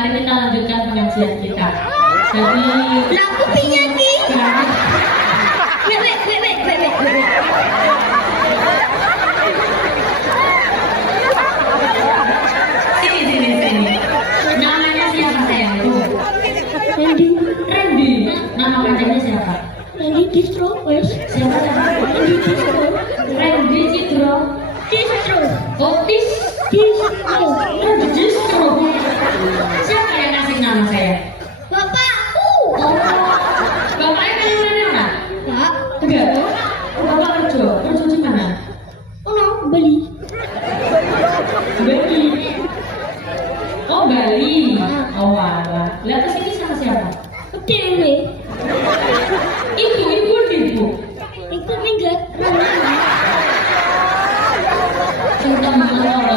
mari kita lanjutkan pengajian kita. Jadi, Laku pinya ki. Wait. Sini. Namanya siapa sayang? Tuh. Randy. Nama panjangnya siapa? Randy Distro, wes. Siapa? Randy Distro. Randy Citro. Distro. Otis. Distro. Randy Citro. Siapa yang ngasih nama saya? Bapakku. Oh, bapaknya kan mana? Pak. Enggak. Bapak kerja di mana? Oh no, beli. Bali. Oh Bali. Oh alah. Lihat kesini sama siapa? Dewe. Ibu. Ikut minggat. Cinta menolak.